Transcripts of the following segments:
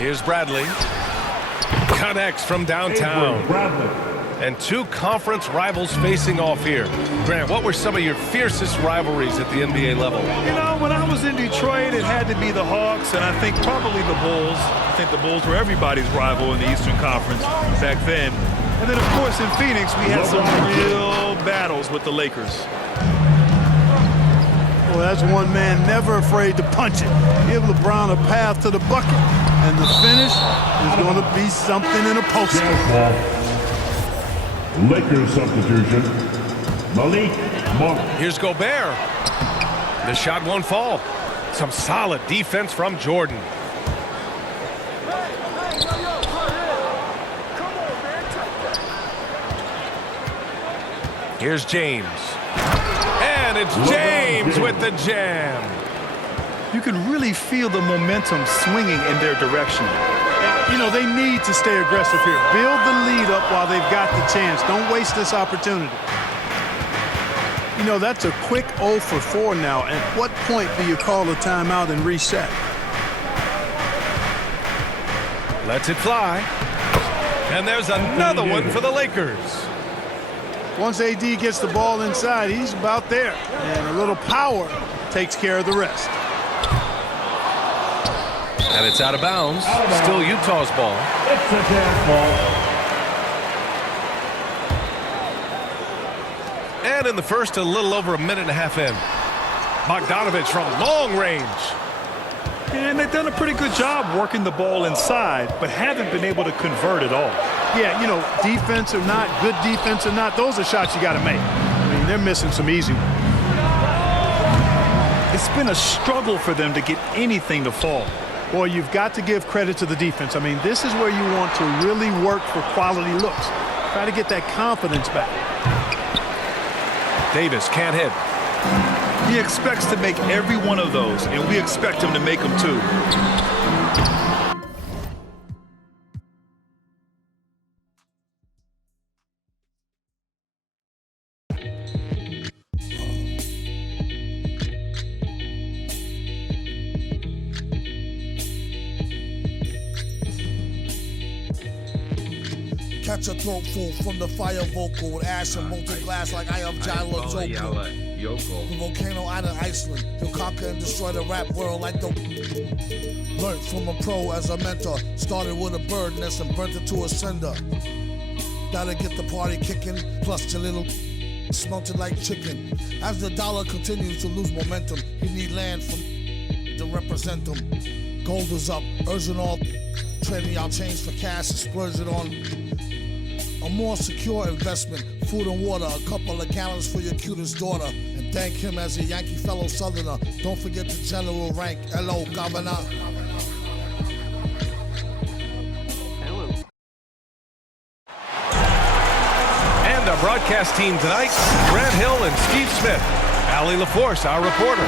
Here's Bradley. Connects from downtown. And two conference rivals facing off here. Grant, what were some of your fiercest rivalries at the NBA level? You know, when I was in Detroit, it had to be the Hawks, and I think probably the Bulls. I think the Bulls were everybody's rival in the Eastern Conference back then. And then, of course, in Phoenix, we had some real battles with the Lakers. Well, that's one man never afraid to punch it. Give LeBron a path to the bucket. And the finish is going to be something in a poster. Lakers substitution, Malik Monk. Here's Gobert. The shot won't fall. Some solid defense from Jordan. Here's James. And it's James with the jam. You can really feel the momentum swinging in their direction. You know, they need to stay aggressive here. Build the lead up while they've got the chance. Don't waste this opportunity. You know, that's a quick 0 for 4 now. At what point do you call a timeout and reset? Lets it fly. And there's another one for the Lakers. Once AD gets the ball inside, he's about there. And a little power takes care of the rest. And it's out of bounds. Still Utah's ball. It's a jam ball. And in the first, a little over a minute and a half in. Bogdanovich from long range. And they've done a pretty good job working the ball inside, but haven't been able to convert at all. Yeah, you know, defense or not, good defense or not, those are shots you got to make. I mean, they're missing some easy ones. It's been a struggle for them to get anything to fall. Boy, you've got to give credit to the defense. I mean, this is where you want to really work for quality looks. Try to get that confidence back. Davis can't hit. He expects to make every one of those, and we expect him to make them too. Catch a throat full from the fire vocal with ash and molten glass like I am Jalo Joko. The volcano out of Iceland, he'll conquer and destroy the rap world like the. Learned from a pro as a mentor, started with a bird nest and burnt it to a cinder. Gotta get the party kicking, plus your little smelted like chicken. As the dollar continues to lose momentum, you need land from to represent them. Gold is up, urging all trading y'all change for cash and splurge it on a more secure investment, food and water, a couple of gallons for your cutest daughter, and thank him as a Yankee fellow Southerner. Don't forget the general rank. Hello, Governor. And our broadcast team tonight, Grant Hill and Steve Smith. Allie LaForce, our reporter.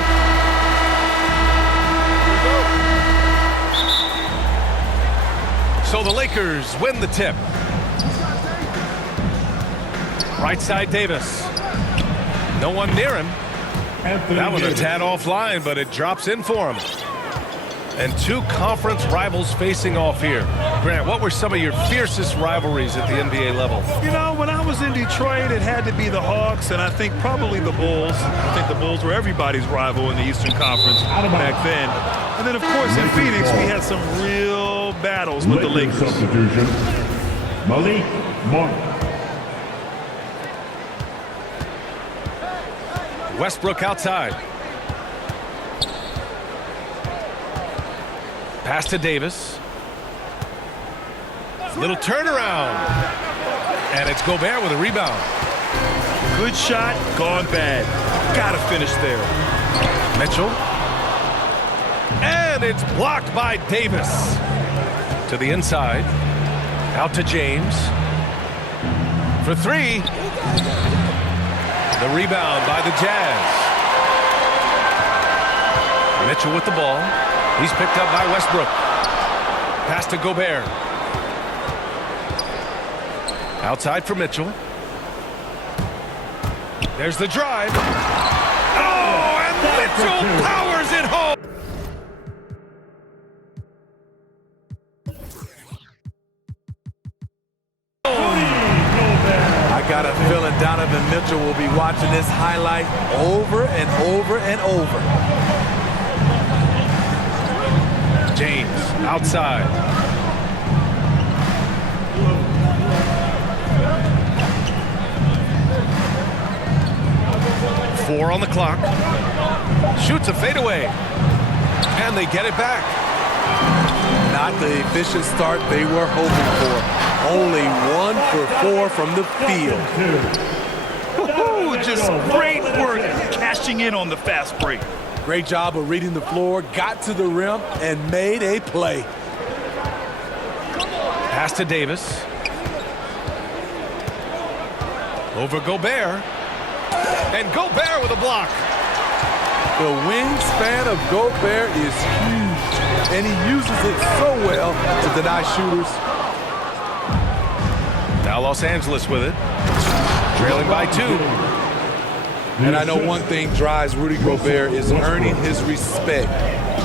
So the Lakers win the tip. Right side, Davis. No one near him. That was a tad offline, but it drops in for him. And two conference rivals facing off here. Grant, what were some of your fiercest rivalries at the NBA level? You know, when I was in Detroit, it had to be the Hawks, and I think probably the Bulls. I think the Bulls were everybody's rival in the Eastern Conference back then. And then, of course, in Phoenix, we had some real battles with the Lakers. Substitution, Malik Monk. Westbrook outside. Pass to Davis. Little turnaround. And it's Gobert with a rebound. Good shot, gone bad. Gotta finish there. Mitchell. And it's blocked by Davis. To the inside. Out to James. For three. The rebound by the Jazz. Mitchell with the ball. He's picked up by Westbrook. Pass to Gobert. Outside for Mitchell. There's the drive. Oh, and Mitchell powers it home. got a feeling Donovan Mitchell will be watching this highlight over and over and over. James outside. Four on the clock. Shoots a fadeaway. And they get it back. Not the efficient start they were hoping for. Only 1 for 4 from the field. Just great work cashing in on the fast break. Great job of reading the floor, got to the rim, and made a play. Pass to Davis. Over Gobert. And Gobert with a block. The wingspan of Gobert is huge, and he uses it so well to deny shooters. Now Los Angeles with it. Trailing by 2. And I know one thing drives Rudy Gobert is earning his respect.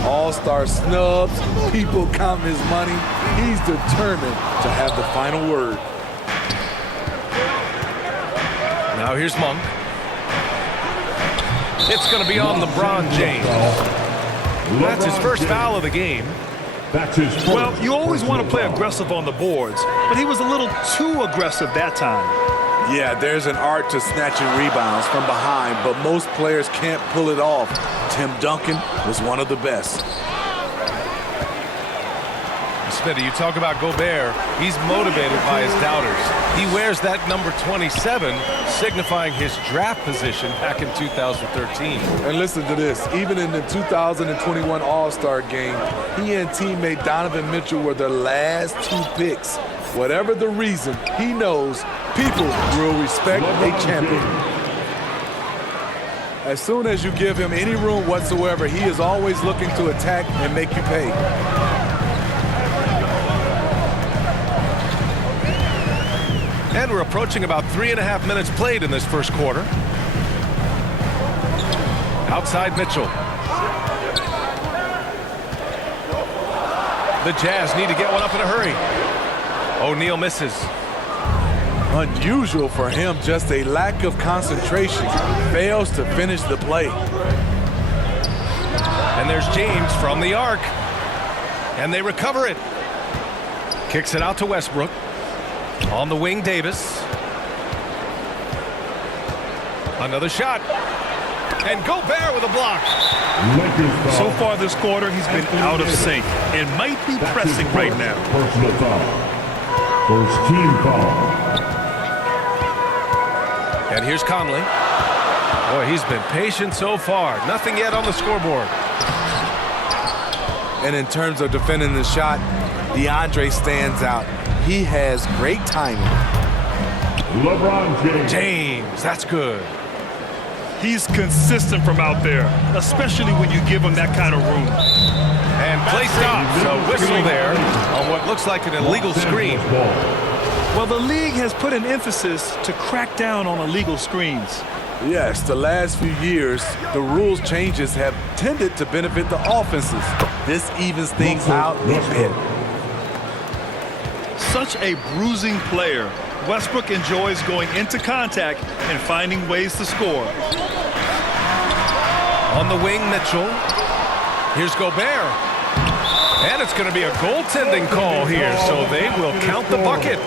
All-star snubs, people counting his money. He's determined to have the final word. Now here's Monk. It's going to be on LeBron James. That's his first foul of the game. That's his first. Well, you always want to play aggressive on the boards, but he was a little too aggressive that time. Yeah, there's an art to snatching rebounds from behind, but most players can't pull it off. Tim Duncan was one of the best. Smitty, you talk about Gobert. He's motivated by his doubters. He wears that number 27, signifying his draft position back in 2013. And listen to this. Even in the 2021 All-Star game, he and teammate Donovan Mitchell were the last 2 picks. Whatever the reason, he knows people will respect a champion. As soon as you give him any room whatsoever, he is always looking to attack and make you pay. And we're approaching about 3.5 minutes played in this first quarter. Outside Mitchell. The Jazz need to get one up in a hurry. O'Neal misses. Unusual for him, just a lack of concentration. Fails to finish the play. And there's James from the arc. And they recover it. Kicks it out to Westbrook. On the wing, Davis. Another shot. And Gobert with a block. So far this quarter, he's been out of sync and might be pressing right now. Personal foul. First team foul. And here's Conley. Boy, he's been patient so far. Nothing yet on the scoreboard. And in terms of defending the shot, DeAndre stands out. He has great timing. LeBron James. James, that's good. He's consistent from out there, especially when you give him that kind of room. And play stops. A whistle there on what looks like an illegal screen. Well, the league has put an emphasis to crack down on illegal screens. Yes, the last few years, the rules changes have tended to benefit the offenses. This evens things out a bit. Such a bruising player. Westbrook enjoys going into contact and finding ways to score. On the wing, Mitchell. Here's Gobert. And it's going to be a goaltending call here, so they will count the bucket.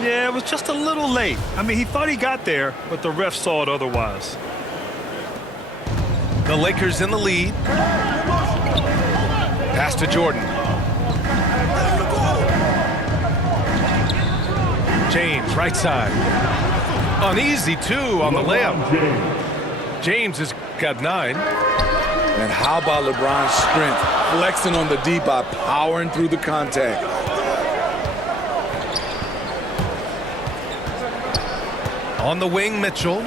Yeah, it was just a little late. I mean, he thought he got there, but the ref saw it otherwise. The Lakers in the lead. Pass to Jordan. James, right side. Uneasy, too, on the layup. James has got 9. And how about LeBron's strength, flexing on the D by powering through the contact. On the wing, Mitchell.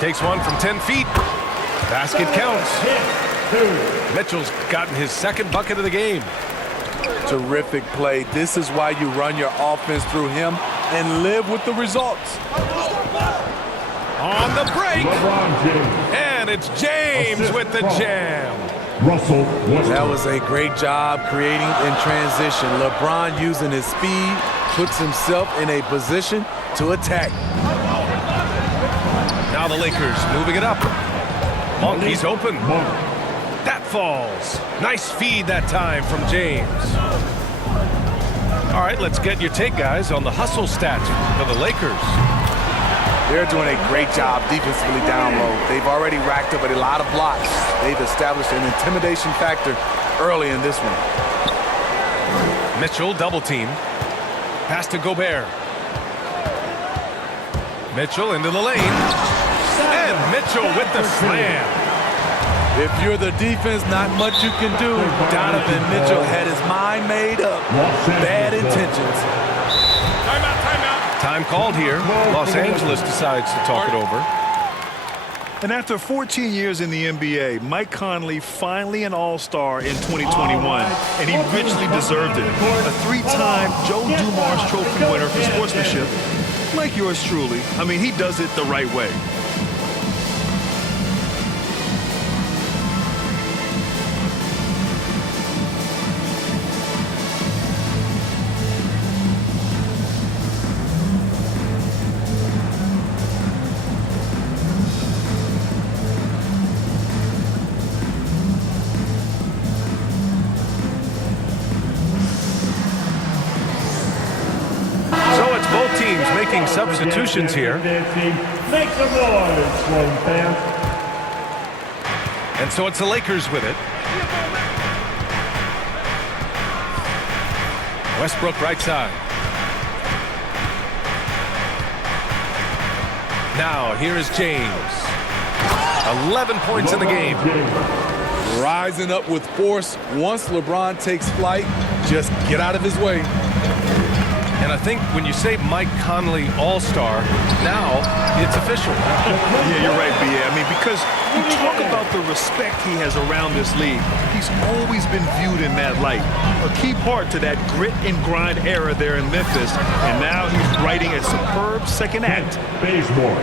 Takes one from 10 feet. Basket counts. Mitchell's gotten his second bucket of the game. Terrific play. This is why you run your offense through him and live with the results. On the break. LeBron James. And it's James with the jam. Russell Westbrook. That was a great job creating in transition. LeBron using his speed puts himself in a position to attack. Now the Lakers moving it up. Monk, he's open. That falls. Nice feed that time from James. All right, let's get your take, guys, on the hustle stats for the Lakers. They're doing a great job defensively down low. They've already racked up a lot of blocks. They've established an intimidation factor early in this one. Mitchell double teamed. Pass to Gobert. Mitchell into the lane. And Mitchell with the slam. If you're the defense, not much you can do. Donovan Mitchell had his mind made up. Bad intentions. Time called here. Los Angeles decides to talk it over. And after 14 years in the NBA, Mike Conley finally an All-Star in 2021, and he richly deserved it. A three-time Joe Dumars Trophy winner for sportsmanship, like yours truly. I mean, he does it the right way. Making substitutions here. Make some noise, Sloan fans. And so it's the Lakers with it. Westbrook right side. Now here is James. 11 points in the game. Rising up with force. Once LeBron takes flight, just get out of his way. And I think when you say Mike Conley All-Star, now it's official. Yeah, you're right, B.A. I mean, because you talk about the respect he has around this league. He's always been viewed in that light. A key part to that grit and grind era there in Memphis. And now he's writing a superb second act. Bazemore.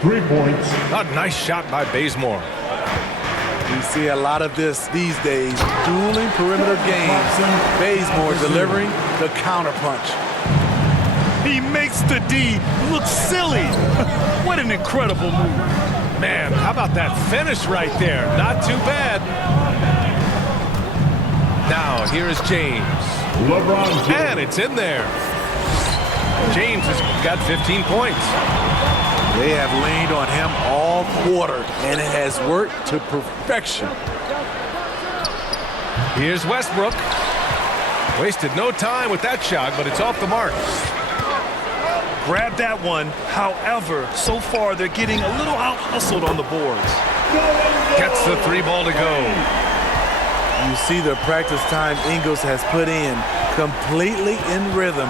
3 points. A nice shot by Bazemore. We see a lot of this these days. Dueling perimeter games. Bazemore delivering the counterpunch. He makes the D look silly. What an incredible move. Man, how about that finish right there? Not too bad. Now, here is James. LeBron James. And it's in there. James has got 15 points. They have leaned on him all quarter, and it has worked to perfection. Here's Westbrook. Wasted no time with that shot, but it's off the mark. Grab that one. However, so far they're getting a little out-hustled on the boards. Gets the 3 ball to go. You see the practice time Ingles has put in. Completely in rhythm.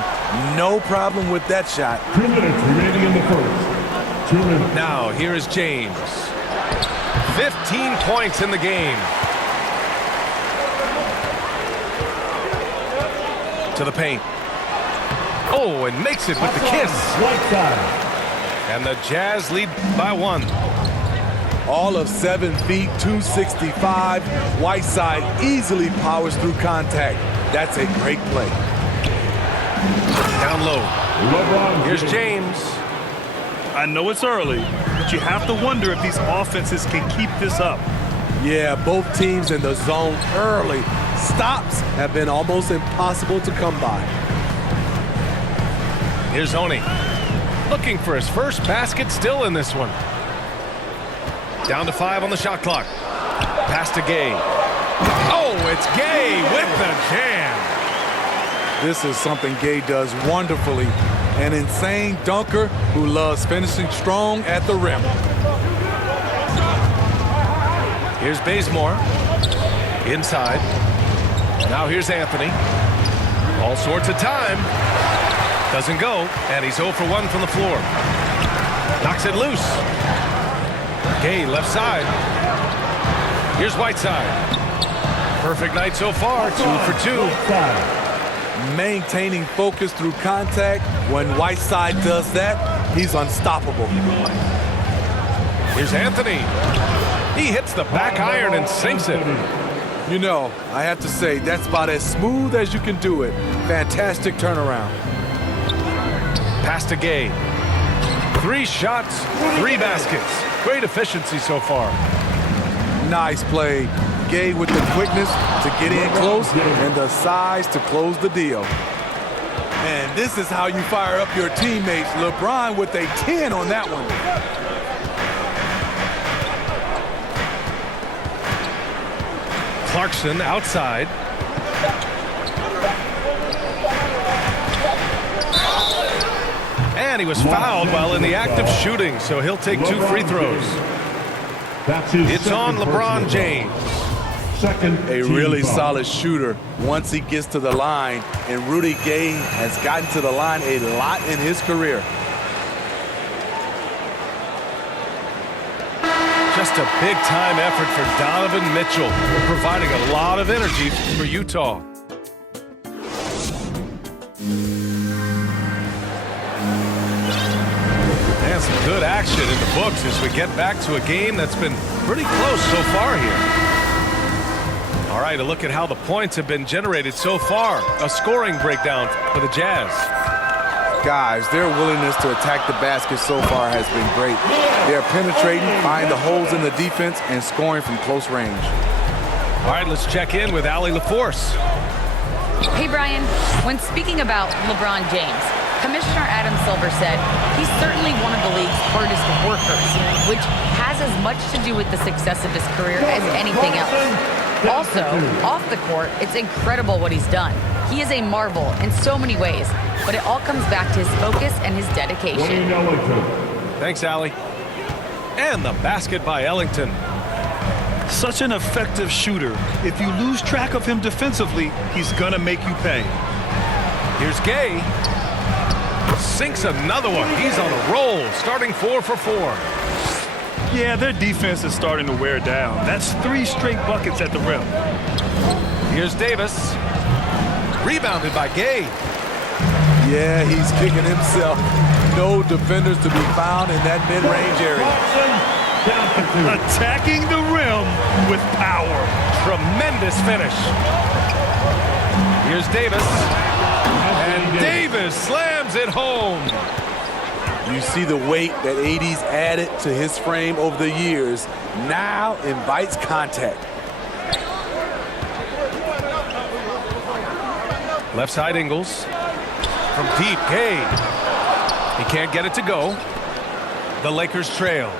No problem with that shot. 2 minutes remaining in the first. 2 minutes. Now, here is James. 15 points in the game. To the paint. Oh, and makes it with the kiss. Right side. And the Jazz lead by 1. All of 7 feet, 265. Whiteside easily powers through contact. That's a great play. Down low. LeBron Here's James. I know it's early, but you have to wonder if these offenses can keep this up. Yeah, both teams in the zone early. Stops have been almost impossible to come by. Here's Oni. Looking for his first basket still in this one. Down to 5 on the shot clock. Pass to Gay. Oh, it's Gay with the jam. This is something Gay does wonderfully. An insane dunker who loves finishing strong at the rim. Here's Bazemore. Inside. Now here's Anthony. All sorts of time. Doesn't go, and he's 0 for 1 from the floor. Knocks it loose. Gay left side. Here's Whiteside. Perfect night so far, 2 for 2. Maintaining focus through contact. When Whiteside does that, he's unstoppable. Here's Anthony. He hits the back iron and sinks it. You know, I have to say, that's about as smooth as you can do it. Fantastic turnaround. Pass to Gay. 3 shots, 3 baskets. Great efficiency so far. Nice play. Gay with the quickness to get in close and the size to close the deal. And this is how you fire up your teammates. LeBron with a 10 on that one. Clarkson outside. And he was fouled while in the act of shooting, so he'll take 2 free throws. It's on LeBron James. A really solid shooter once he gets to the line, and Rudy Gay has gotten to the line a lot in his career. Just a big-time effort for Donovan Mitchell, providing a lot of energy for Utah. And some good action in the books as we get back to a game that's been pretty close so far here. All right, a look at how the points have been generated so far. A scoring breakdown for the Jazz. Guys, their willingness to attack the basket so far has been great. They're penetrating, finding the holes in the defense, and scoring from close range. All right, let's check in with Allie LaForce. Hey, Brian. When speaking about LeBron James, Commissioner Adam Silver said he's certainly one of the league's hardest workers, which has as much to do with the success of his career as anything else. Also, off the court, it's incredible what he's done. He is a marvel in so many ways, but it all comes back to his focus and his dedication. Thanks, Allie. And the basket by Ellington. Such an effective shooter. If you lose track of him defensively, he's gonna make you pay. Here's Gay. Sinks another one. He's on a roll, starting 4 for 4. Yeah, their defense is starting to wear down. That's 3 straight buckets at the rim. Here's Davis. Rebounded by Gay. Yeah, he's kicking himself. No defenders to be found in that mid-range area. Attacking the rim with power. Tremendous finish. Here's Davis. And Davis slams it home. You see the weight that AD's added to his frame over the years. Now invites contact. Left side Ingles. From deep, Gay. He can't get it to go. The Lakers trail.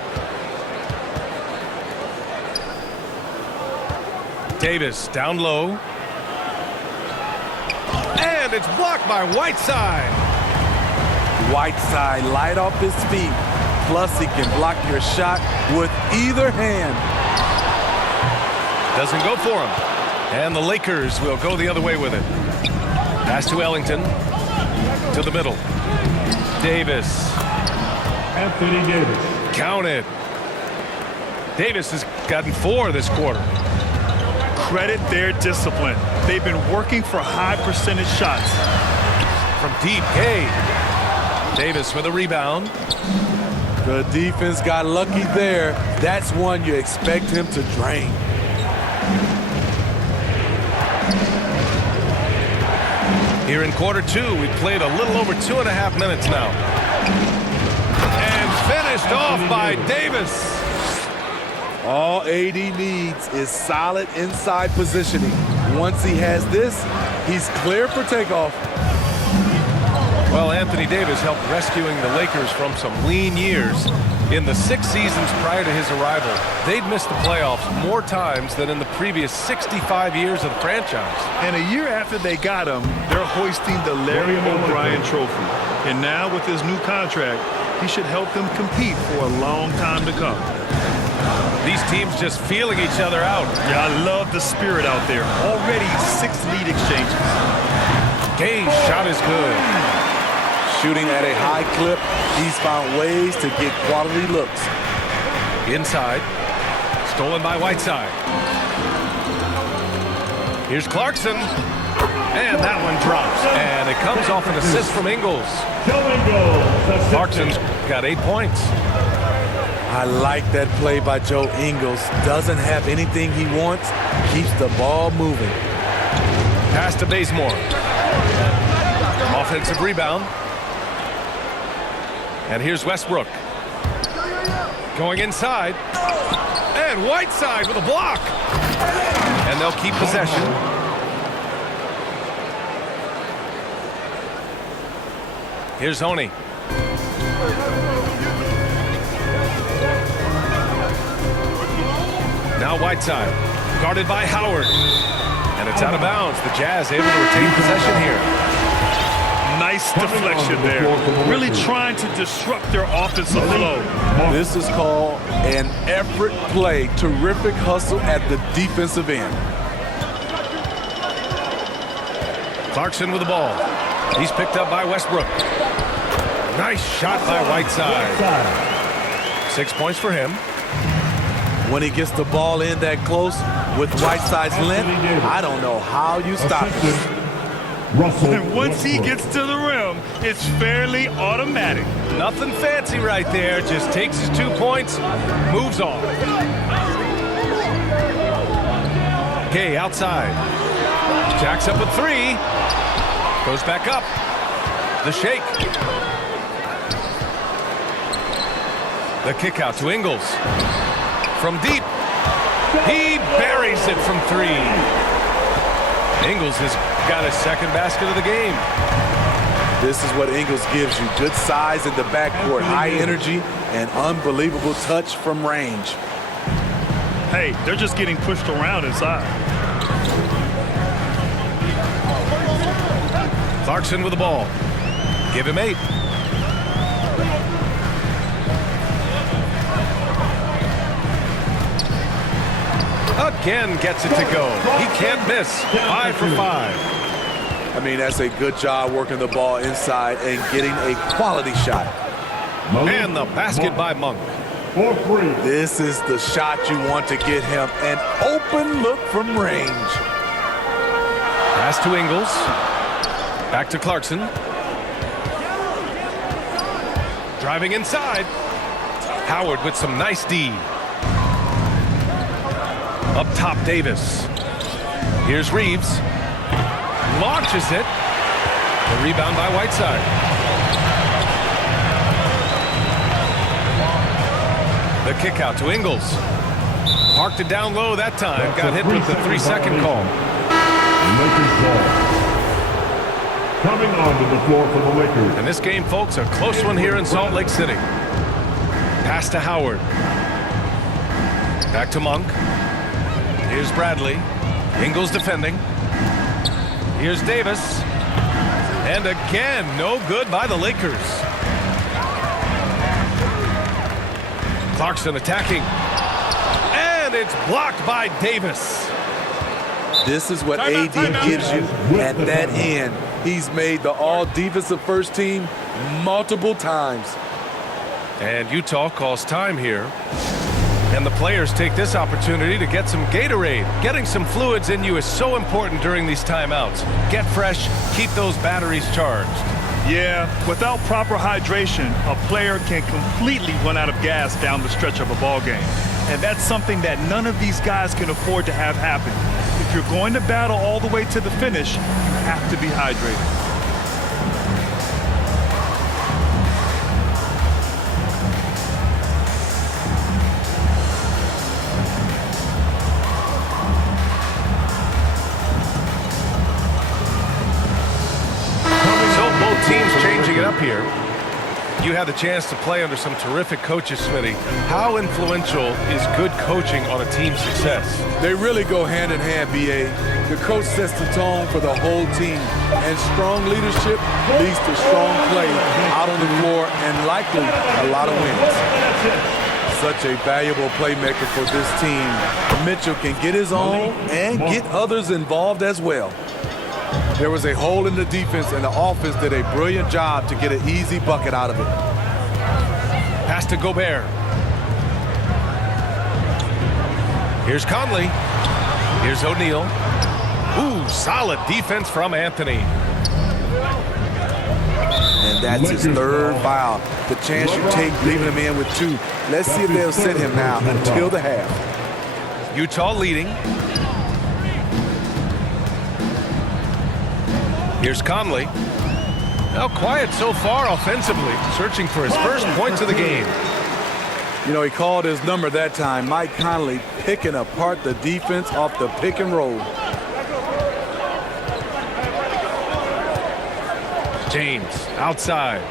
Davis down low. And it's blocked by Whiteside. Whiteside light off his feet. Plus he can block your shot with either hand. Doesn't go for him. And the Lakers will go the other way with it. Pass to Ellington. To the middle. Davis. Anthony Davis. Count it. Davis has gotten 4 this quarter. Credit their discipline. They've been working for high percentage shots. From deep, Gay. Davis with a rebound. The defense got lucky there. That's one you expect him to drain. Here in quarter 2, we've played a little over 2.5 minutes now. And finished off by Davis. All AD needs is solid inside positioning. Once he has this, he's clear for takeoff. Well, Anthony Davis helped rescuing the Lakers from some lean years. In the 6 seasons prior to his arrival, they'd missed the playoffs more times than in the previous 65 years of the franchise. And a year after they got him, they're hoisting the Larry O'Brien Trophy. And now with his new contract, he should help them compete for a long time to come. These teams just feeling each other out. Yeah, I love the spirit out there. Already 6 lead exchanges. Gay's shot is good. Shooting at a high clip, he's found ways to get quality looks. Inside. Stolen by Whiteside. Here's Clarkson. And that one drops. And it comes off an assist from Ingles. Clarkson's got 8 points. I like that play by Joe Ingles. Doesn't have anything he wants. Keeps the ball moving. Pass to Bazemore. Offensive rebound. And here's Westbrook. Going inside. And Whiteside with a block. And they'll keep possession. Here's Honey. Now Whiteside, guarded by Howard. And it's out of bounds. The Jazz able to retain possession here. Nice deflection there. Really trying to disrupt their offensive flow. This is called an effort play. Terrific hustle at the defensive end. Clarkson with the ball. He's picked up by Westbrook. Nice shot by Whiteside. 6 points for him. When he gets the ball in that close with Whiteside's length, I don't know how you stop it. And once he gets to the rim, it's fairly automatic. Nothing fancy right there. Just takes his 2 points, moves on. Gay outside. Jacks up a three. Goes back up. The shake. The kick out to Ingles. From deep. He buries it from three. Ingles has got his second basket of the game. This is what Ingles gives you. Good size in the backcourt, high energy, and unbelievable touch from range. Hey, they're just getting pushed around inside. Clarkson with the ball. Give him 8. Again gets it to go. He can't miss. 5 for 5. I mean, that's a good job working the ball inside and getting a quality shot. And the basket by Monk. This is the shot you want to get him. An open look from range. Pass to Ingles. Back to Clarkson. Driving inside. Howard with some nice D. Up top, Davis. Here's Reeves. Launches it. The rebound by Whiteside. The kick out to Ingles. Parked it down low that time. Got hit with the 3-second call. Lakers ball. Coming onto the floor for the Lakers. And this game, folks, a close one here in Salt Lake City. Pass to Howard. Back to Monk. Here's Bradley. Ingles defending. Here's Davis. And again, no good by the Lakers. Clarkson attacking. And it's blocked by Davis. This is what AD gives you at that end. He's made the all-defensive first team multiple times. And Utah calls time here. And the players take this opportunity to get some Gatorade. Getting some fluids in you is so important during these timeouts. Get fresh, keep those batteries charged. Yeah, without proper hydration, a player can completely run out of gas down the stretch of a ball game. And that's something that none of these guys can afford to have happen. If you're going to battle all the way to the finish, you have to be hydrated. Teams changing it up here. You had the chance to play under some terrific coaches, Smitty. How influential is good coaching on a team's success? They really go hand in hand, B.A. The coach sets the tone for the whole team, and strong leadership leads to strong play out on the floor and likely a lot of wins. Such a valuable playmaker for this team. Mitchell can get his own and get others involved as well. There was a hole in the defense, and the offense did a brilliant job to get an easy bucket out of it. Pass to Gobert. Here's Conley. Here's O'Neal. Ooh, solid defense from Anthony. And that's his third foul. The chance you take leaving him in with 2. Let's see if they'll sit him now until the half. Utah leading. Here's Conley. Well, quiet so far offensively, searching for his first points of the game. You know, he called his number that time. Mike Conley picking apart the defense off the pick and roll. James outside.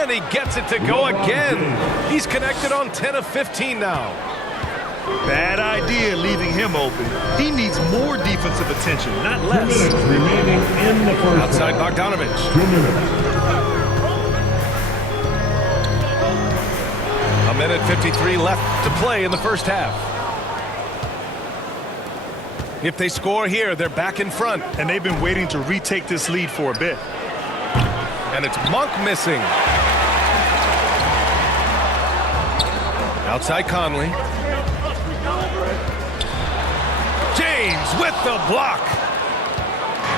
And he gets it to go again. He's connected on 10 of 15 now. Bad idea leaving him open. He needs more defensive attention, not less. 2 minutes remaining in the first Outside half. Bogdanovich. 2 minutes. A minute 53 left to play in the first half. If they score here, they're back in front. And they've been waiting to retake this lead for a bit. And it's Monk missing. Outside Conley. James with the block.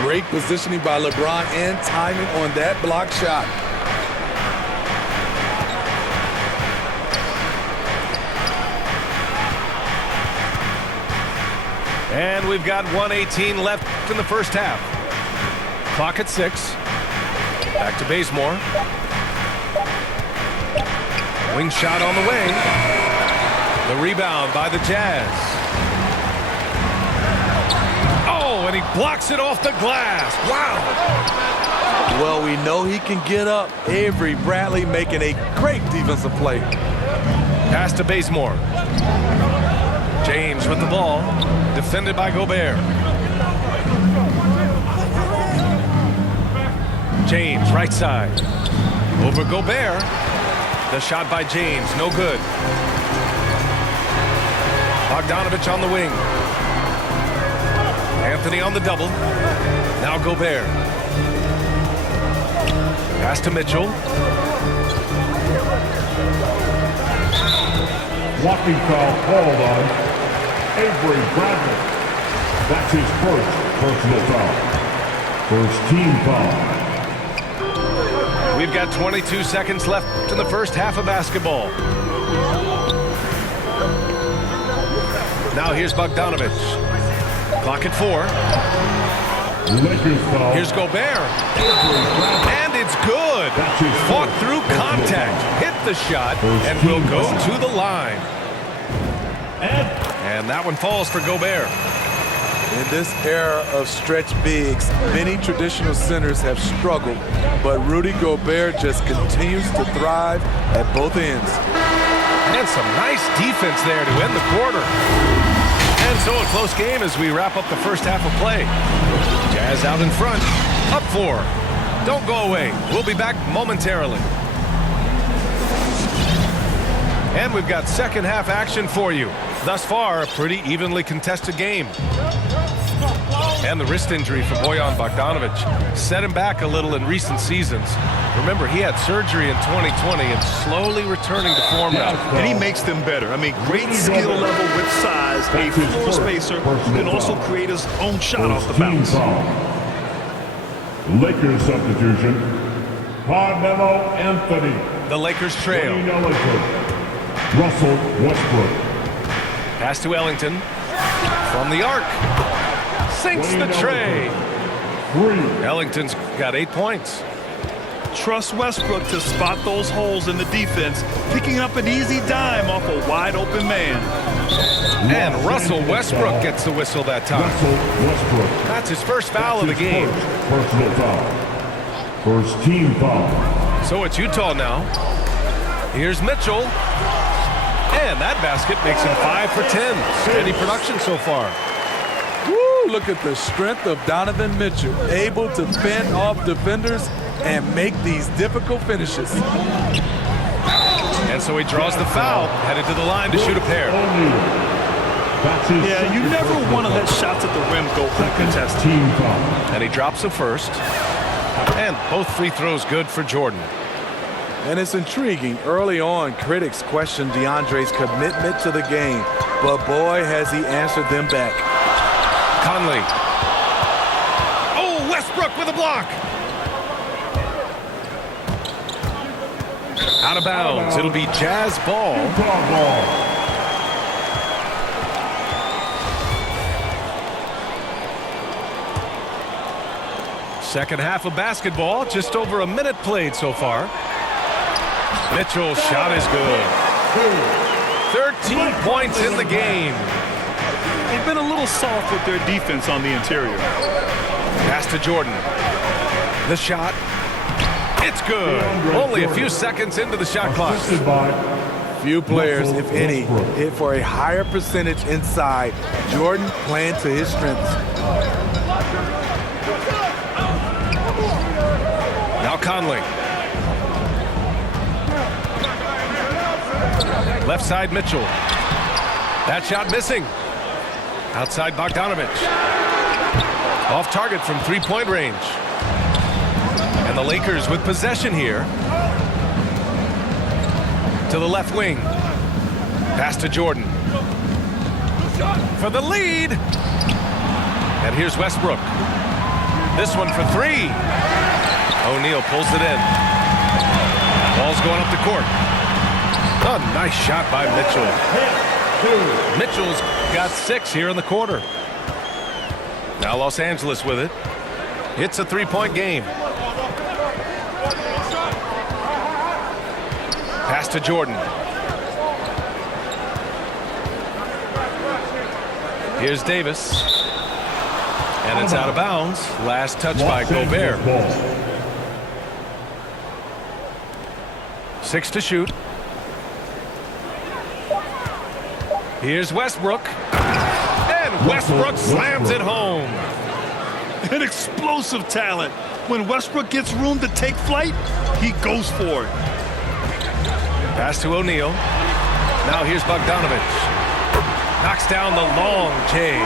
Great positioning by LeBron and timing on that block shot. And we've got 1:18 left in the first half. Clock at 6. Back to Bazemore. Wing shot on the way. The rebound by the Jazz. Oh, and he blocks it off the glass. Wow. Well, we know he can get up. Avery Bradley making a great defensive play. Pass to Bazemore. James with the ball. Defended by Gobert. James, right side. Over Gobert. The shot by James, no good. Bogdanovich on the wing. Anthony on the double. Now Gobert. Pass to Mitchell. Blocking foul called on Avery Bradley. That's his first personal foul. First team foul. We've got 22 seconds left in the first half of basketball. Now here's Bogdanovich. Clock at 4. Lakers foul. Here's Gobert. And it's good. Fought through contact. Hit the shot and will go to the line. And that one falls for Gobert. In this era of stretch bigs, many traditional centers have struggled, but Rudy Gobert just continues to thrive at both ends. And some nice defense there to end the quarter. And so a close game as we wrap up the first half of play. Jazz out in front. Up 4. Don't go away. We'll be back momentarily. And we've got second half action for you. Thus far, a pretty evenly contested game. And the wrist injury for Bojan Bogdanovich set him back a little in recent seasons. Remember, he had surgery in 2020 and slowly returning to form now. And he makes them better. I mean, great skill level with size, a floor spacer, who can also create his own shot off the bounce. Lakers substitution. Carmelo Anthony. The Lakers trail. Russell Westbrook. Pass to Ellington. From the arc. Sinks the tray. Ellington's got 8 points. Trust Westbrook to spot those holes in the defense, picking up an easy dime off a wide open man. And Russell Westbrook gets the whistle that time. Russell Westbrook. That's his first foul of the game. Personal foul. First team foul. So it's Utah now. Here's Mitchell. And that basket makes him 5 for 10. Steady production so far. Woo, look at the strength of Donovan Mitchell, able to fend off defenders and make these difficult finishes. And so he draws the foul, headed to the line to shoot a pair. Yeah, you never want to let shots at the rim go uncontested. Team foul. And he drops the first. And both free throws good for Jordan. And it's intriguing. Early on, critics questioned DeAndre's commitment to the game, but boy, has he answered them back. Conley. Oh, Westbrook with a block. Out of bounds. It'll be Jazz ball. Second half of basketball, just over a minute played so far. Mitchell's shot is good. 13 points in the game. They've been a little soft with their defense on the interior. Pass to Jordan. The shot. It's good. Only a few seconds into the shot clock. Assisted by Few players, if any, hit for a higher percentage inside. Jordan playing to his strengths. Now Conley. Left side Mitchell. That shot missing. Outside Bogdanovich. Off target from three-point range. And the Lakers with possession here. To the left wing. Pass to Jordan. For the lead. And here's Westbrook. This one for three. O'Neal pulls it in. Ball's going up the court. A nice shot by Mitchell. Mitchell's got 6 here in the quarter. Now Los Angeles with it. It's a three-point game. Pass to Jordan. Here's Davis. And it's out of bounds. Last touch by Gobert. 6 to shoot. Here's Westbrook. And Westbrook slams it home. An explosive talent. When Westbrook gets room to take flight, he goes for it. Pass to O'Neal. Now here's Bogdanovich. Knocks down the long J.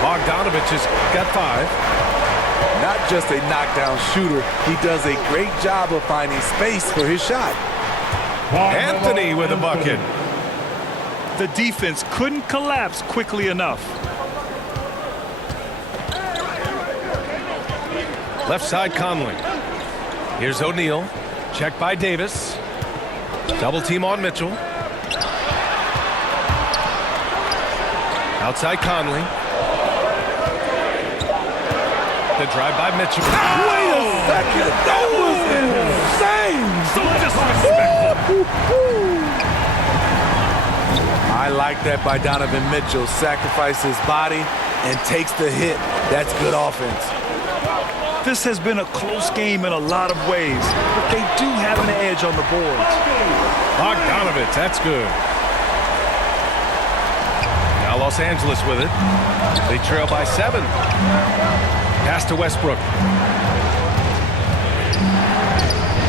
Bogdanovich has got 5. Not just a knockdown shooter, he does a great job of finding space for his shot. Anthony with a bucket. The defense couldn't collapse quickly enough. Left side Conley. Here's O'Neal. Checked by Davis. Double team on Mitchell. Outside Conley. The drive by Mitchell. Wait a second, that was insane! So disrespectful. I like that by Donovan Mitchell. Sacrifices his body and takes the hit. That's good offense. This has been a close game in a lot of ways, but they do have an edge on the boards. Bogdanovich, that's good. Now Los Angeles with it. They trail by 7. Pass to Westbrook.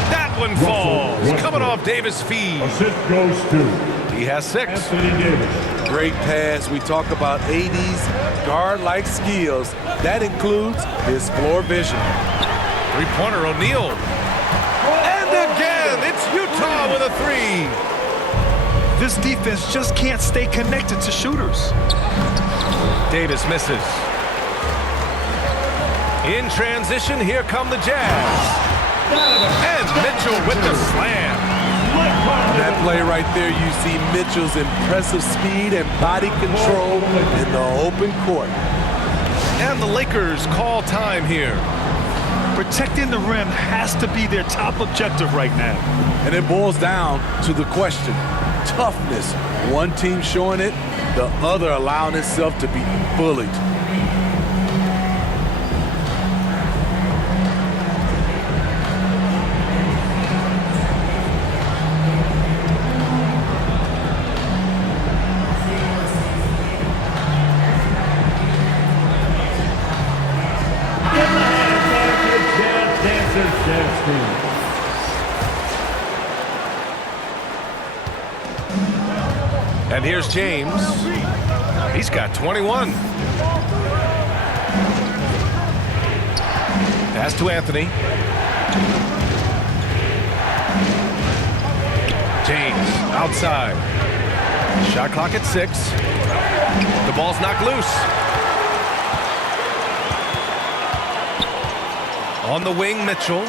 That one falls. Westbrook. Coming off Davis' feed. Assist goes to He has 6. Anthony Davis. Great pass. We talk about 80s guard-like skills. That includes his floor vision. Three-pointer O'Neal. And again, it's Utah with a 3. This defense just can't stay connected to shooters. Davis misses. In transition, here come the Jazz. And Mitchell with the slam. That play right there, you see Mitchell's impressive speed and body control in the open court. And the Lakers call time here. Protecting the rim has to be their top objective right now. And it boils down to the question. Toughness. One team showing it, the other allowing itself to be bullied. And here's James. He's got 21. Pass to Anthony. James outside. Shot clock at 6. The ball's knocked loose. On the wing, Mitchell.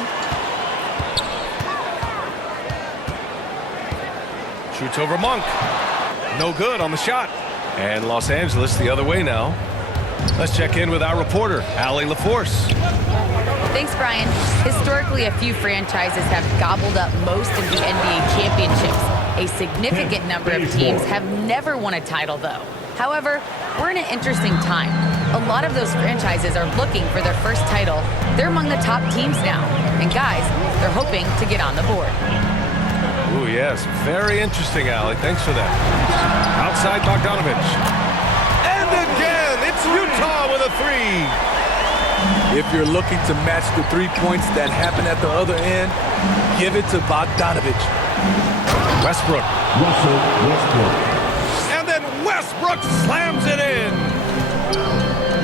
Shoots over Monk. No good on the shot. And Los Angeles the other way now. Let's check in with our reporter, Allie LaForce. Thanks, Brian. Historically, a few franchises have gobbled up most of the NBA championships. A significant number of teams have never won a title, though. However, we're in an interesting time. A lot of those franchises are looking for their first title. They're among the top teams now. And guys, they're hoping to get on the board. Ooh, yes. Very interesting, Allie. Thanks for that. Outside Bogdanovich. And again, it's Utah with a three. If you're looking to match the 3 points that happened at the other end, give it to Bogdanovich. Westbrook. Russell Westbrook. And then Westbrook slams it in.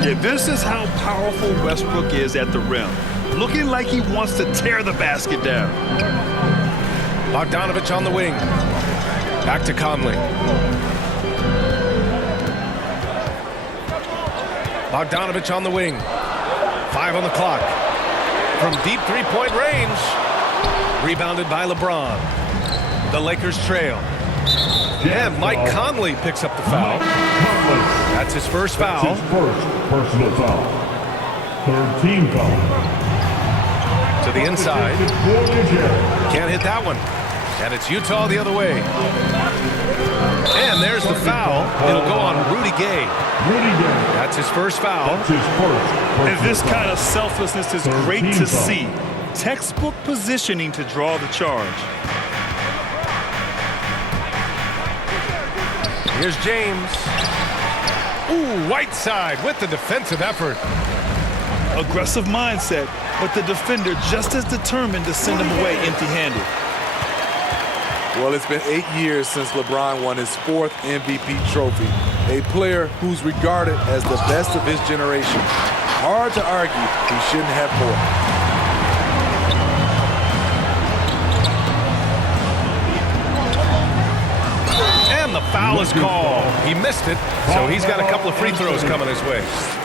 Yeah, this is how powerful Westbrook is at the rim. Looking like he wants to tear the basket down. Bogdanovich on the wing. Back to Conley. Bogdanovich on the wing. 5 on the clock. From deep three-point range. Rebounded by LeBron. The Lakers trail. And Mike Conley picks up the foul. That's his first foul. That's his first personal foul. Third team foul. To the inside. Can't hit that one. And it's Utah the other way. And there's the foul. It'll go on Rudy Gay. That's his first foul. That's his first And this personal kind of selflessness is great to see. Textbook positioning to draw the charge. Here's James. Ooh, Whiteside with the defensive effort. Aggressive mindset, but the defender just as determined to send him away empty-handed. Well, it's been 8 years since LeBron won his 4th MVP trophy. A player who's regarded as the best of his generation. Hard to argue he shouldn't have more. And the foul is called. He missed it, so he's got a couple of free throws coming his way.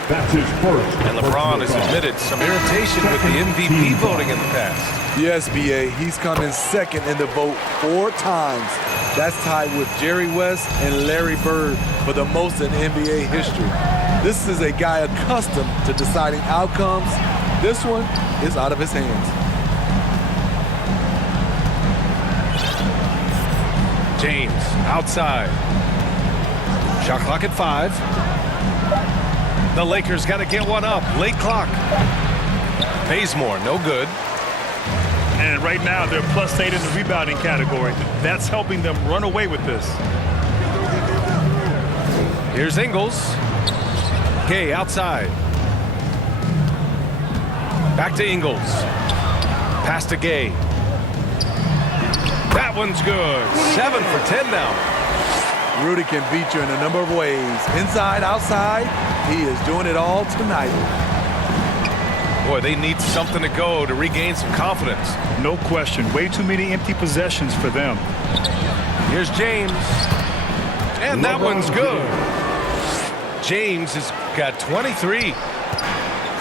That's his first. And LeBron has admitted some irritation with the MVP voting in the past. Yes, B.A., he's come in second in the vote 4 times. That's tied with Jerry West and Larry Bird for the most in NBA history. This is a guy accustomed to deciding outcomes. This one is out of his hands. James outside. Shot clock at 5. The Lakers got to get one up. Late clock. Bazemore, no good. And right now, they're +8 in the rebounding category. That's helping them run away with this. Here's Ingles. Gay outside. Back to Ingles. Pass to Gay. That one's good. 7 for 10 now. Rudy can beat you in a number of ways. Inside, outside, he is doing it all tonight. Boy, they need something to go to regain some confidence. No question. Way too many empty possessions for them. Here's James. And that one's good. James has got 23.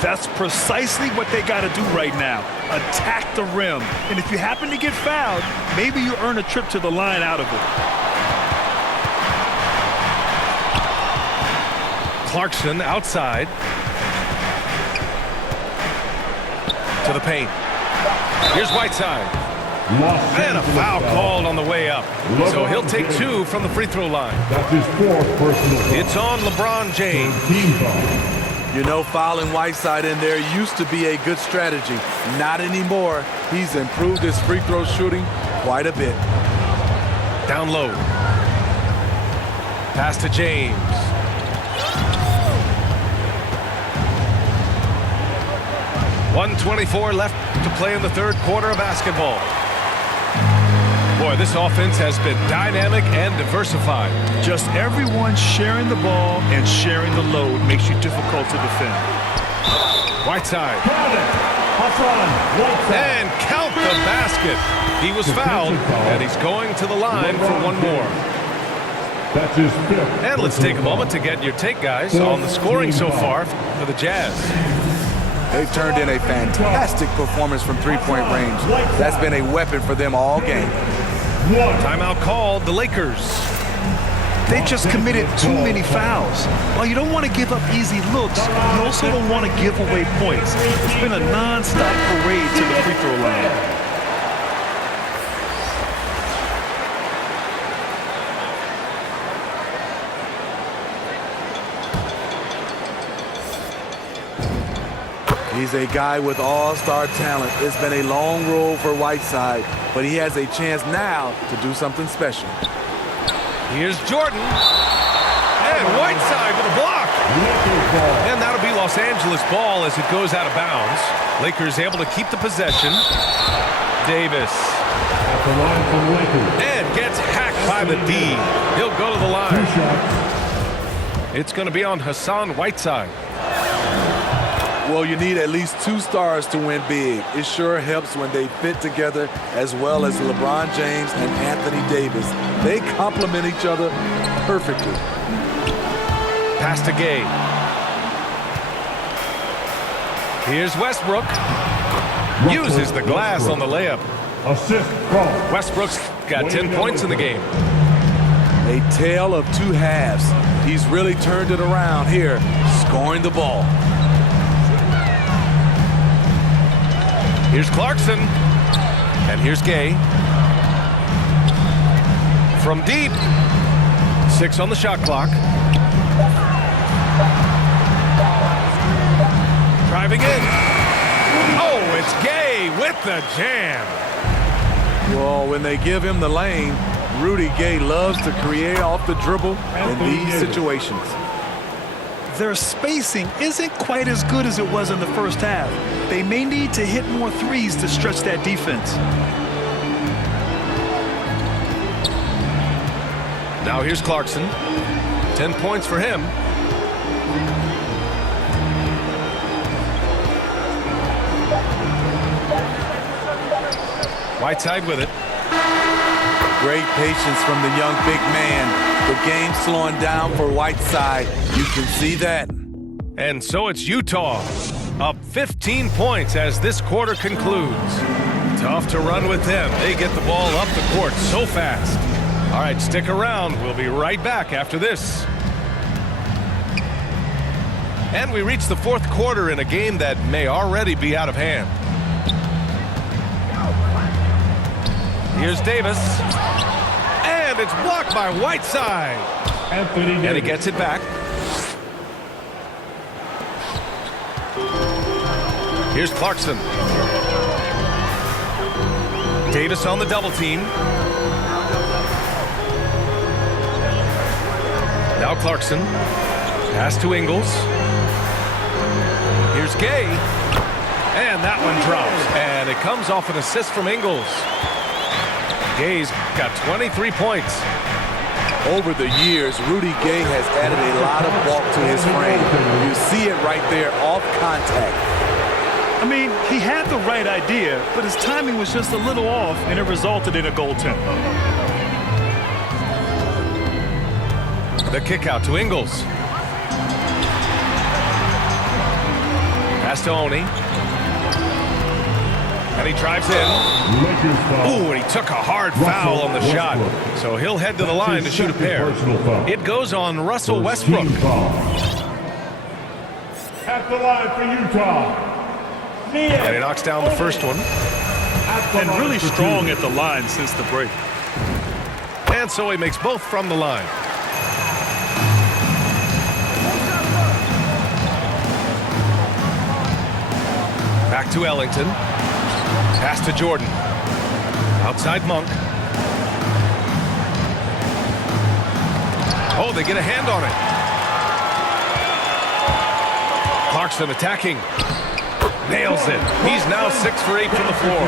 That's precisely what they got to do right now. Attack the rim. And if you happen to get fouled, maybe you earn a trip to the line out of it. Clarkson outside. To the paint. Here's Whiteside. And a foul called on the way up. So he'll take 2 from the free throw line. That's his 4th personal foul. It's on LeBron James. Team foul. You know, fouling Whiteside in there used to be a good strategy. Not anymore. He's improved his free throw shooting quite a bit. Down low. Pass to James. .124 left to play in the third quarter of basketball. Boy, this offense has been dynamic and diversified. Just everyone sharing the ball and sharing the load makes you difficult to defend. Whiteside. And count the basket. He was fouled, and he's going to the line for one more. That's his 5th. And let's take a moment to get your take, guys, on the scoring so far for the Jazz. They've turned in a fantastic performance from three-point range. That's been a weapon for them all game. Timeout called, the Lakers. They just committed too many fouls. While you don't want to give up easy looks, you also don't want to give away points. It's been a non-stop parade to the free throw line. He's a guy with all-star talent. It's been a long road for Whiteside, but he has a chance now to do something special. Here's Jordan. And Whiteside with a block. And that'll be Los Angeles ball as it goes out of bounds. Lakers able to keep the possession. Davis. At the line from Lakers. And gets hacked by the D. He'll go to the line. 2 shots. It's going to be on Hassan Whiteside. Well, you need at least 2 stars to win big. It sure helps when they fit together as well as LeBron James and Anthony Davis. They complement each other perfectly. Pass to Gay. Here's Westbrook. Uses the glass on the layup. Assist from Westbrook's got 10 points in the game. A tale of 2 halves. He's really turned it around here, scoring the ball. Here's Clarkson. And here's Gay. From deep. 6 on the shot clock. Driving in. Oh, it's Gay with the jam. Well, when they give him the lane, Rudy Gay loves to create off the dribble in these situations. Their spacing isn't quite as good as it was in the first half. They may need to hit more threes to stretch that defense. Now here's Clarkson. 10 points for him. Whiteside with it. Great patience from the young big man. The game slowing down for Whiteside. You can see that. And so it's Utah. Up 15 points as this quarter concludes. Tough to run with them. They get the ball up the court so fast. All right, stick around. We'll be right back after this. And we reach the 4th quarter in a game that may already be out of hand. Here's Davis. And it's blocked by Whiteside. Anthony Davis. And he gets it back. Here's Clarkson. Davis on the double team. Now Clarkson. Pass to Ingles. Here's Gay. And that one drops. And it comes off an assist from Ingles. Gay's got 23 points. Over the years, Rudy Gay has added a lot of bulk to his frame. You see it right there off contact. I mean, he had the right idea, but his timing was just a little off, and it resulted in a goaltend. The kick out to Ingles. Pass to Oni. And he drives in. Ooh, and he took a hard foul on the shot. So he'll head to the line to shoot a pair. It goes on Russell Westbrook. At the line for Utah. And he knocks down the first one. And really strong at the line since the break. And so he makes both from the line. Back to Ellington. Pass to Jordan. Outside Monk. Oh, they get a hand on it. Clarkson attacking. Nails it. He's now 6 for 8 from the floor.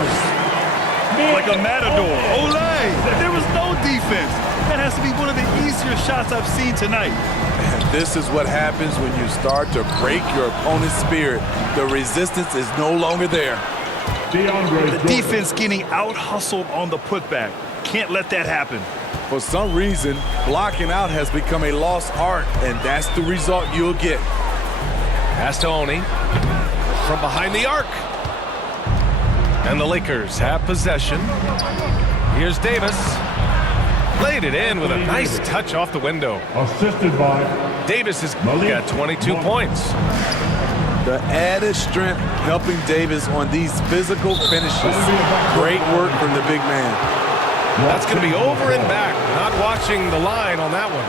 Like a matador. Olay! There was no defense. That has to be one of the easier shots I've seen tonight. And this is what happens when you start to break your opponent's spirit. The resistance is no longer there. The defense getting out-hustled on the putback. Can't let that happen. For some reason, blocking out has become a lost art, and that's the result you'll get. Pass to Oni. From behind the arc. And the Lakers have possession. Here's Davis. Laid it in with a nice touch off the window. Assisted by Davis has got 22 points. The added strength helping Davis on these physical finishes. Great work from the big man. That's going to be over and back. Not watching the line on that one.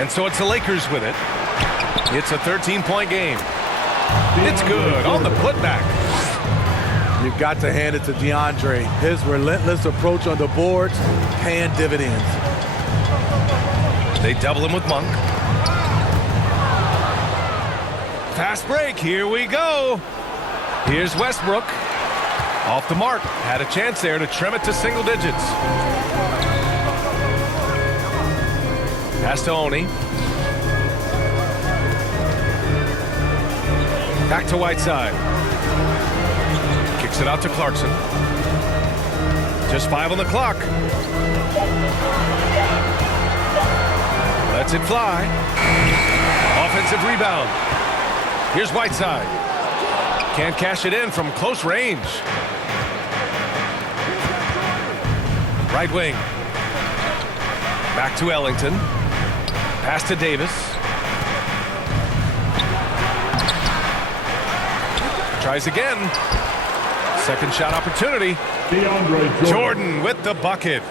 And so it's the Lakers with it. It's a 13-point game. It's good on the putback. You've got to hand it to DeAndre. His relentless approach on the boards, paying dividends. They double him with Monk. Fast break, here we go. Here's Westbrook. Off the mark, had a chance there to trim it to single digits. Pass to Oni. Back to Whiteside. Kicks it out to Clarkson. Just 5 on the clock. Lets it fly. Offensive rebound. Here's Whiteside. Can't cash it in from close range. Right wing. Back to Ellington. Pass to Davis. Tries again. Second shot opportunity. DeAndre Jordan with the bucket.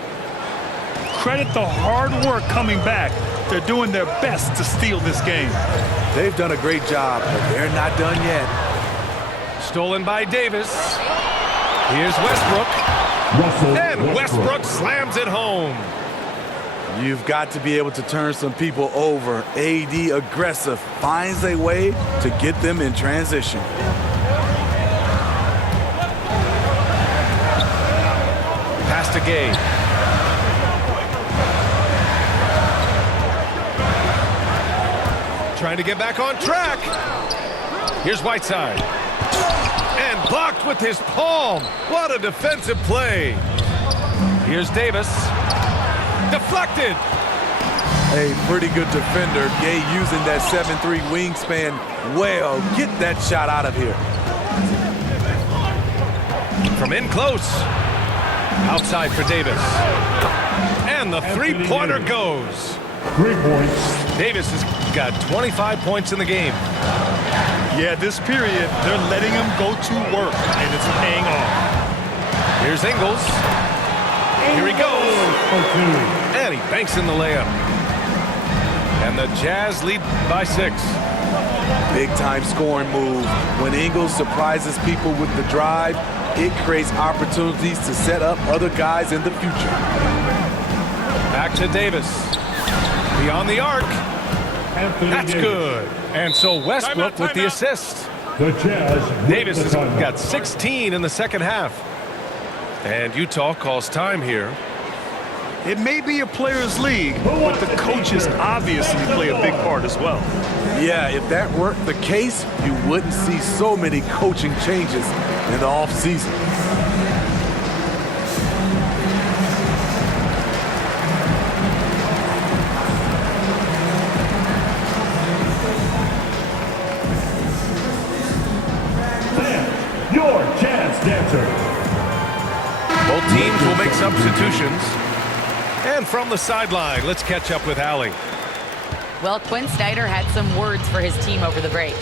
Credit the hard work coming back. They're doing their best to steal this game. They've done a great job, but they're not done yet. Stolen by Davis. Here's Westbrook. And Westbrook slams it home. You've got to be able to turn some people over. AD aggressive, finds a way to get them in transition. Pass to Gay. Trying to get back on track. Here's Whiteside. And blocked with his palm. What a defensive play. Here's Davis. Deflected. A pretty good defender. Gay using that 7'3" wingspan well. Get that shot out of here. From in close. Outside for Davis. And the three-pointer goes. 3 points. Davis has got 25 points in the game. Yeah, this period, they're letting him go to work, and it's paying off. Here's Ingles. Here he goes. And he banks in the layup. And the Jazz lead by 6. Big-time scoring move. When Ingles surprises people with the drive, it creates opportunities to set up other guys in the future. Back to Davis. Beyond the arc. That's good. And so Westbrook with the assist. The Jazz. Davis has got 16 in the second half. And Utah calls time here. It may be a players' league, but the coaches obviously play a big part as well. Yeah, if that weren't the case, you wouldn't see so many coaching changes in the offseason. Your Jazz dancer. Both teams will make substitutions. And from the sideline, let's catch up with Allie. Well, Quinn Snyder had some words for his team over the break.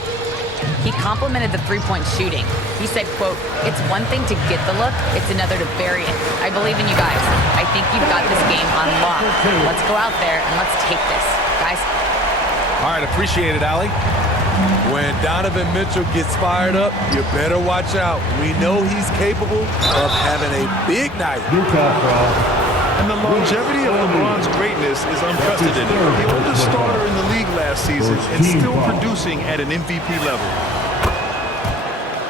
He complimented the three-point shooting. He said, quote, "It's one thing to get the look, it's another to bury it. I believe in you guys. I think you've got this game on lock. Let's go out there and let's take this, guys." All right, appreciate it, Allie. When Donovan Mitchell gets fired up, you better watch out. We know he's capable of having a big night. Utah foul. And the longevity of LeBron's greatness is unprecedented. The oldest starter in the league last season and still producing at an MVP level.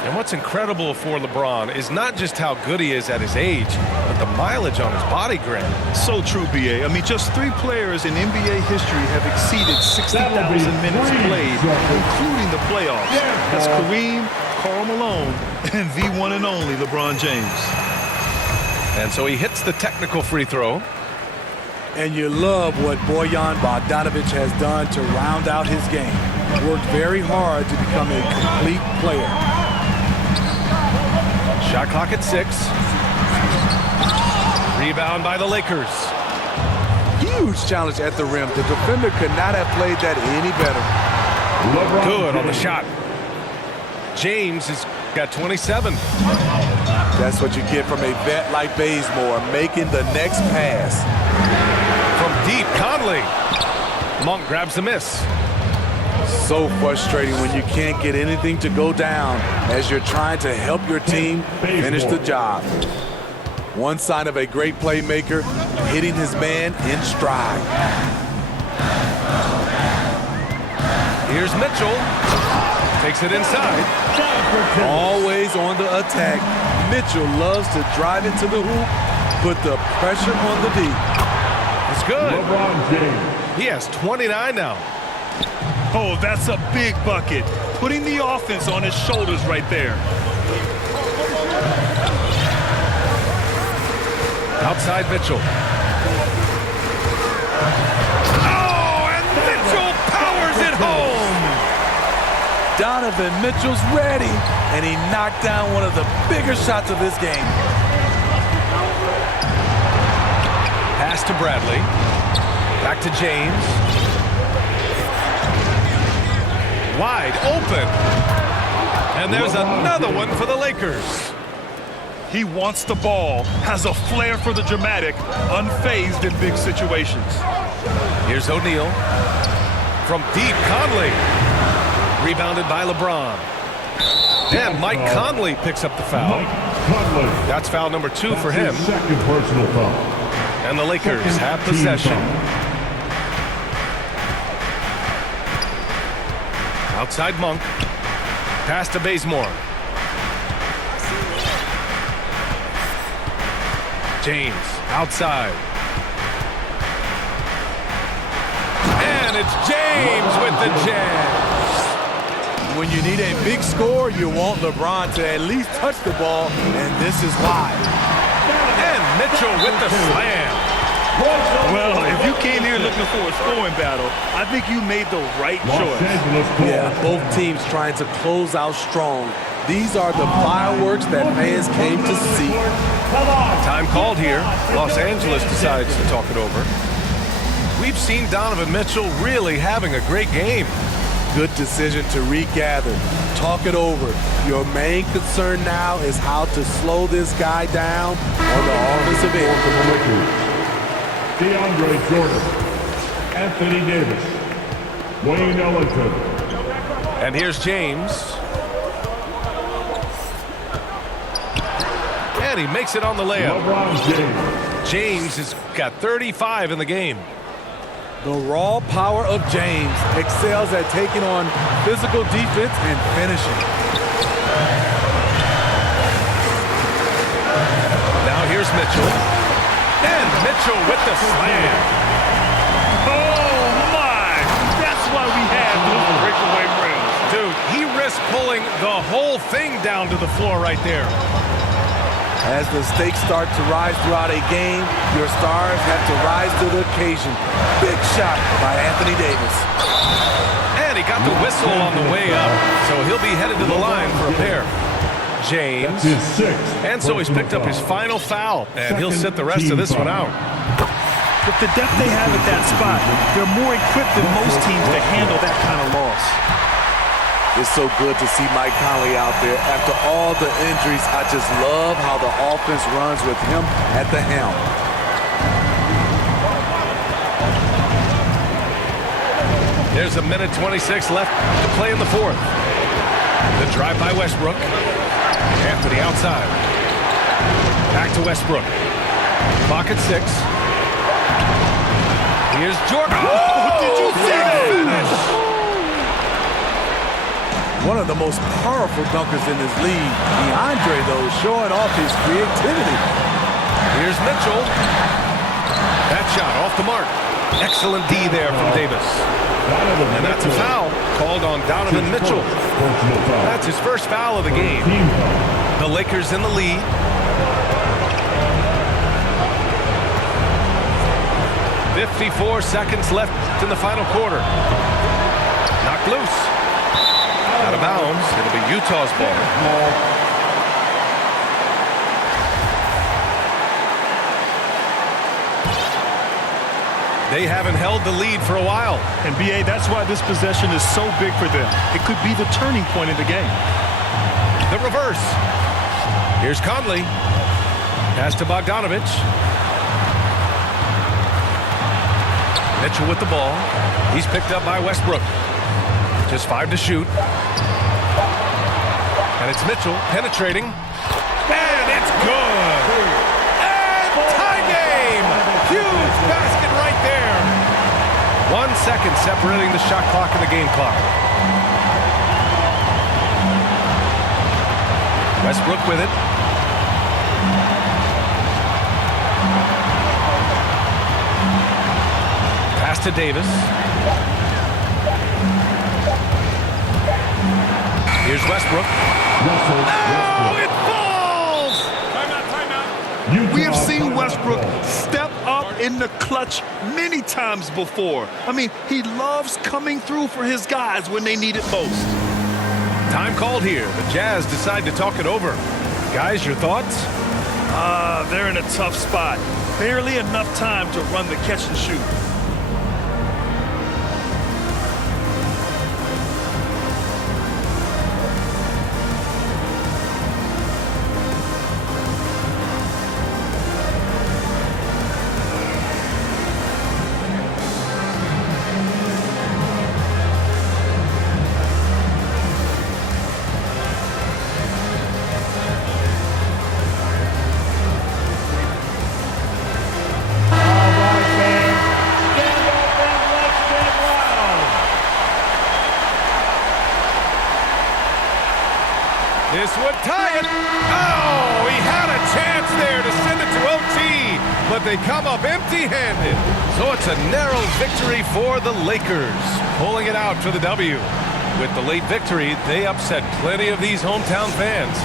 And what's incredible for LeBron is not just how good he is at his age, but the mileage on his body grip. So true, BA. I mean, just 3 players in NBA history have exceeded 60,000 minutes played, including the playoffs. That's Kareem, Karl Malone, and the one and only LeBron James. And so he hits the technical free throw. And you love what Bojan Bogdanovic has done to round out his game. worked very hard to become a complete player. Shot clock at 6. Rebound by the Lakers. Huge challenge at the rim. The defender could not have played that any better. Good on the shot. James has got 27. That's what you get from a vet like Bazemore, making the next pass. From deep, Conley. Monk grabs the miss. So frustrating when you can't get anything to go down as you're trying to help your team finish the job. One sign of a great playmaker, hitting his man in stride. Here's Mitchell. Takes it inside. Always on the attack. Mitchell loves to drive into the hoop, put the pressure on the D. It's good. LeBron James. He has 29 now. Oh, that's a big bucket. Putting the offense on his shoulders right there. Outside Mitchell. Oh, and Mitchell powers it home. Donovan Mitchell's ready, and he knocked down one of the bigger shots of his game. Pass to Bradley. Back to James. Wide open. And there's another one for the Lakers. He wants the ball, has a flair for the dramatic, unfazed in big situations. Here's O'Neal. From deep, Conley. Rebounded by LeBron. And Mike Conley picks up the foul. Mike Conley. That's foul number 2 for him. His second personal foul. And the Lakers Second have team possession. foul. Outside Monk. Pass to Bazemore. James outside. And it's James with the jam. When you need a big score, you want LeBron to at least touch the ball, and this is why. And Mitchell with the slam. Well, if you came here looking for a scoring battle, I think you made the right Los choice. Angeles Bulls. Yeah, both teams trying to close out strong. These are the fireworks that fans came to see. Time called here. Los Angeles decides to talk it over. We've seen Donovan Mitchell really having a great game. Good decision to regather. Talk it over. Your main concern now is how to slow this guy down on the offensive end. DeAndre Jordan, Anthony Davis, Wayne Ellington. And here's James. And he makes it on the layup. LeBron James. James has got 35 in the game. The raw power of James excels at taking on physical defense and finishing. Now here's Mitchell. And Mitchell with the slam. Oh, my! That's why we have those breakaway rims. Dude, he risked pulling the whole thing down to the floor right there. As the stakes start to rise throughout a game, your stars have to rise to the occasion. Big shot by Anthony Davis. And he got the whistle on the way up, so he'll be headed to the line for a pair. James. That's his sixth. And so he's picked up his final foul, and he'll sit the rest of this one out. With the depth they have at that spot, they're more equipped than most teams to handle that kind of loss. It's so good to see Mike Conley out there. After all the injuries, I just love how the offense runs with him at the helm. There's a minute 26 left to play in the fourth. The drive by Westbrook. Anthony outside. Back to Westbrook. Clock at 6. Here's Jordan. Oh, did you see that finish? One of the most powerful dunkers in this league. DeAndre, though, showing off his creativity. Here's Mitchell. That shot off the mark. Excellent D there from Davis. And that's a foul called on Donovan Mitchell. That's his first foul of the game. The Lakers in the lead. .54 seconds left in the final quarter. Knocked loose. Out of bounds. It'll be Utah's ball. They haven't held the lead for a while. And B.A., that's why this possession is so big for them. It could be the turning point in the game. The reverse. Here's Conley. Pass to Bogdanovich. Mitchell with the ball. He's picked up by Westbrook. Just 5 to shoot. And it's Mitchell penetrating. And it's good. And tie game. Huge basket right there. 1 second separating the shot clock and the game clock. Westbrook with it. Pass to Davis. Here's Westbrook. Oh, it falls! We have seen Westbrook step up in the clutch many times before. I mean, he loves coming through for his guys when they need it most. Time called here. The Jazz decide to talk it over. Guys, your thoughts? They're in a tough spot. Barely enough time to run the catch and shoot. This would tie it. Oh, he had a chance there to send it to OT, but they come up empty-handed. So it's a narrow victory for the Lakers, pulling it out for the W. With the late victory, they upset plenty of these hometown fans.